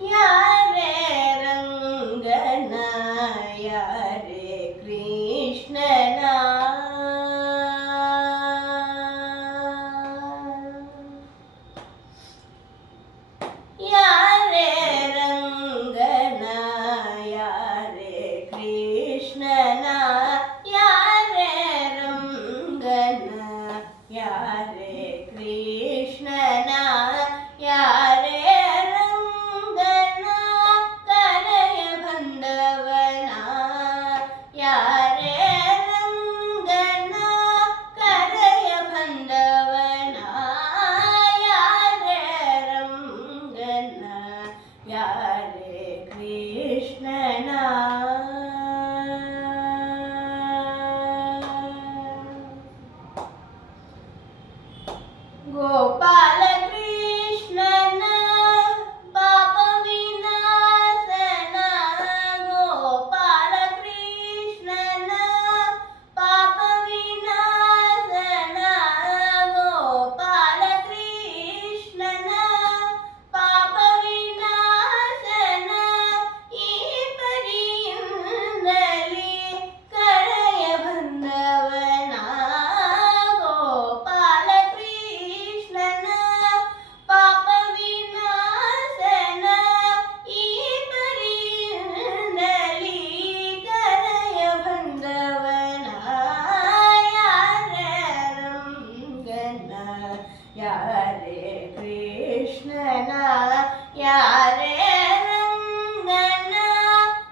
ಯಾರೇ ರಂಗನ ಯಾರೇ ಕೃಷ್ಣನ ಯಾರೇ ರಂಗನ ಯಾರೇ ಕೃಷ್ಣನ ಯಾರೇ ರಂಗನ ಯಾರೇ ಕೃಷ್ಣನ ಯಾರೇ ರಂಗನ ಕರೆಯ ಬಂದವನ ಯಾರೇ ರಂಗನ ಕರೆಯ ಬಂದವನ ಯಾರೇ ರಂಗನ ಯಾರೇ ಕೃಷ್ಣನ ಗೋಪಾಲ ಕೃಷ್ಣನ ಪಾಪ ವಿನಾಶನ ಗೋಪಾಲ ಕೃಷ್ಣನ ಪಾಪ ವಿನಾಶನ ಗೋಪಾಲ ಕೃಷ್ಣನ ಪಾಪ ವಿನಾಶನ ಈ ಪರಿಯಿಂದಲೇ ಕರೆಯ ಬಂದವನ ಗೋಪಾಲ ಕೃಷ್ಣನ ಪಾಪ ವಿನಾಶನ ಈ ಪರಿಯಿಂದಲೇ ಕರೆಯ ಬಂದವನ ಯಾರೇ ರಂಗನ ಯಾರೇ ಕೃಷ್ಣನ ಯಾರೇ ರಂಗನ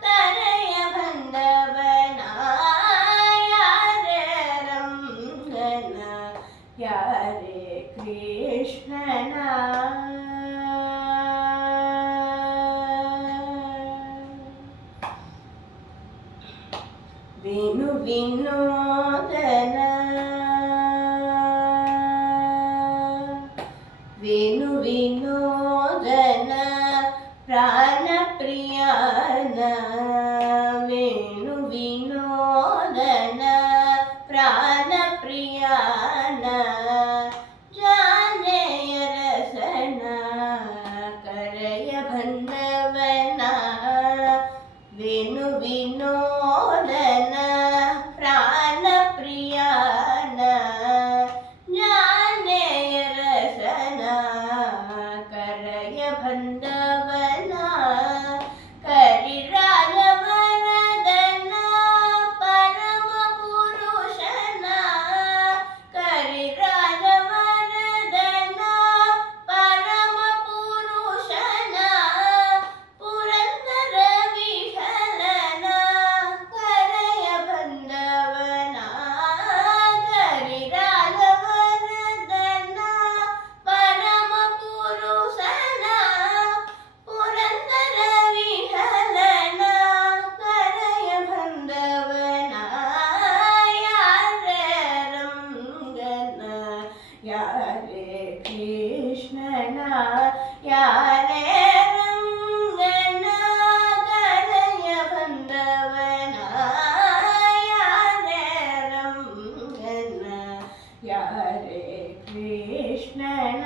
ಕರೆಯ ಬಂದವನ ಯಾರೇ ರಂಗನ ಯಾರೇ ಕೃಷ್ಣನ ವೇಣು ವಿನೋದನ ವೇಣು ವಿನೋದನ ಪ್ರಾಣ ಪ್ರಿಯನ ವೇಣು ವಿನೋದನ ಪ್ರಾಣ ಪ್ರಿಯನ ಜಾನೆಯ ರಸನ ಕರೆಯ ಬಂದವನ ವೇಣು ವಿನೋದನ ಪ್ರಾಣ ಪ್ರಿಯನ ಜಾನೆಯ ರಸನ ಕರೆಯ ಬಂದವನ ಕರಿರಾಜವರದನ ಪರಮ ಪುರುಷನ ಕರಿರಾಜವರದನ ಪರಮ ಪುರುಷನ ಪುರಂದರ ವಿಠಲನ ಕರೆಯ ಬಂದವನ ಕರಿರಾಜವರದನ ಪರಮ ಪುರುಷನ ಪುರಂದರ ವಿಠಲನ ಕರೆಯ ಬಂದವನ ಯಾರೇ ರಂಗನ ಯಾರೇ ಕೃಷ್ಣನ ಯಾರೇ ರಂಗನ ಕರೆಯ ಬಂದವನ ಯಾರೇ ರಂಗನ ಯಾರೇ ಕೃಷ್ಣನ